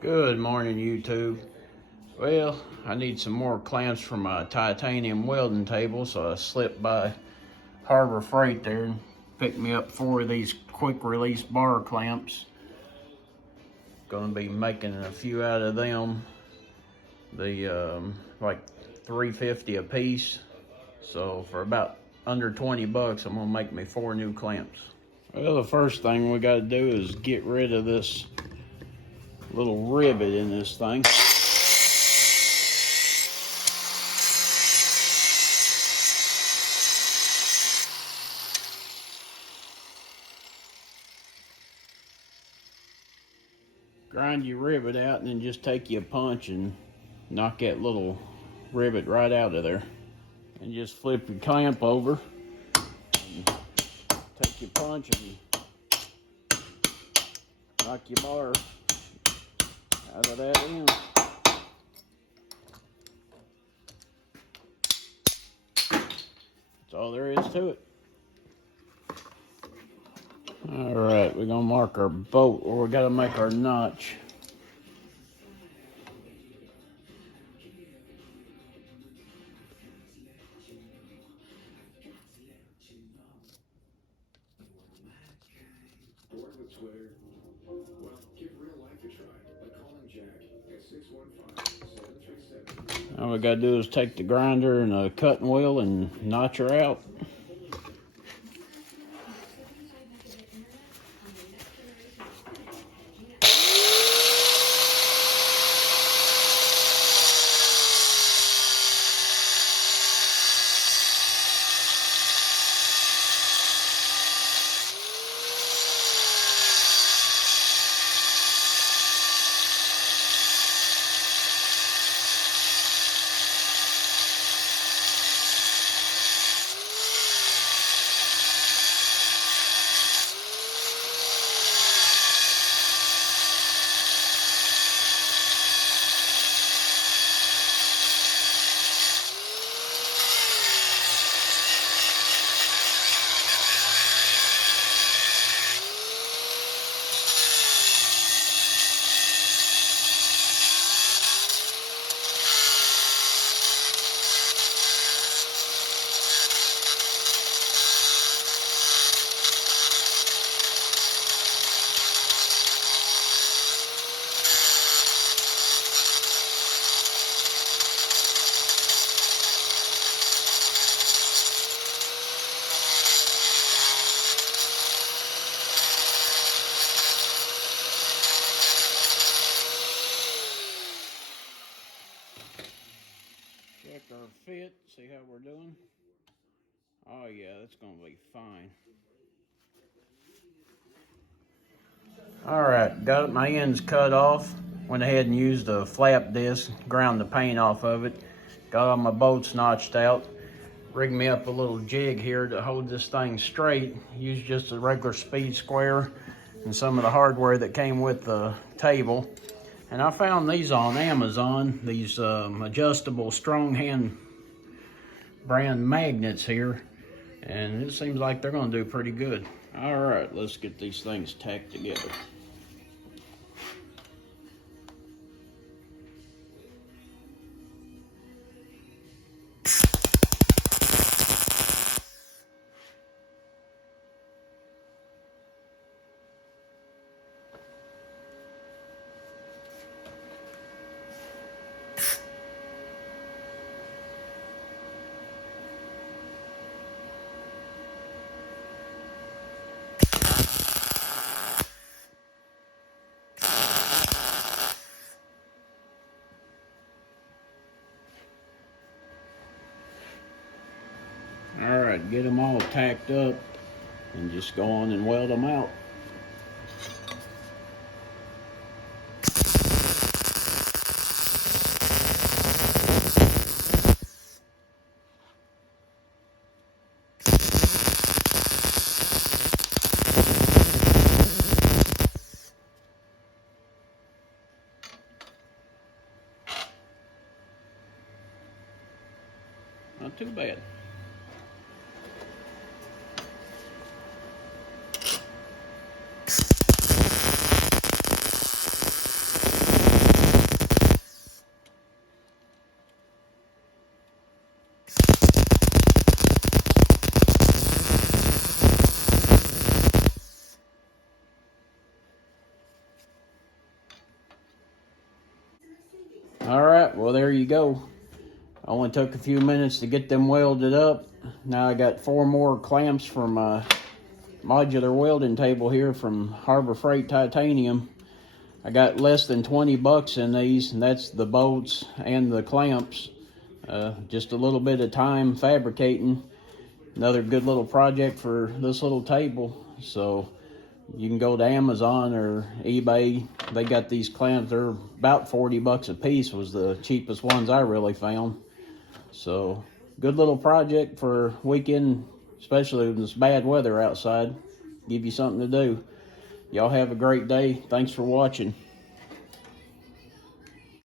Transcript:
Good morning, YouTube. Well, I need some more clamps for my titanium welding table, so I slipped by Harbor Freight there and picked me up 4 of these quick release bar clamps. Gonna be making a few out of them. Like $3.50 a piece. So for about under 20 bucks, I'm gonna make me 4 new clamps. Well, the first thing we gotta do is get rid of this little rivet in this thing. Grind your rivet out and then just take you a punch and knock that little rivet right out of there. And just flip your clamp over and take your punch and knock your bar out of that end. That's all there is to it. Alright, we're gonna mark our bolt, or we gotta make our notch. All we gotta do is take the grinder and a cutting wheel and notch her out. Check our fit, see how we're doing. Oh yeah, that's gonna be fine. Alright, got my ends cut off. Went ahead and used a flap disc, ground the paint off of it. Got all my bolts notched out. Rigged me up a little jig here to hold this thing straight. Used just a regular speed square and some of the hardware that came with the table. And I found these on Amazon, these adjustable strong hand brand magnets here. And it seems like they're gonna do pretty good. All right, let's get these things tacked together. All right, get them all tacked up and just go on and weld them out. Not too bad. All right, well, there you go. Only took a few minutes to get them welded up. Now I got 4 more clamps for my modular welding table here from Harbor Freight Titanium. I got less than 20 bucks in these, and that's the bolts and the clamps. Just a little bit of time fabricating. Another good little project for this little table. So you can go to Amazon or eBay. They got these clamps. They're about 40 bucks a piece, was the cheapest ones I really found. So good little project for weekend, especially when it's bad weather outside. Give you something to do. Y'all have a great day. Thanks for watching.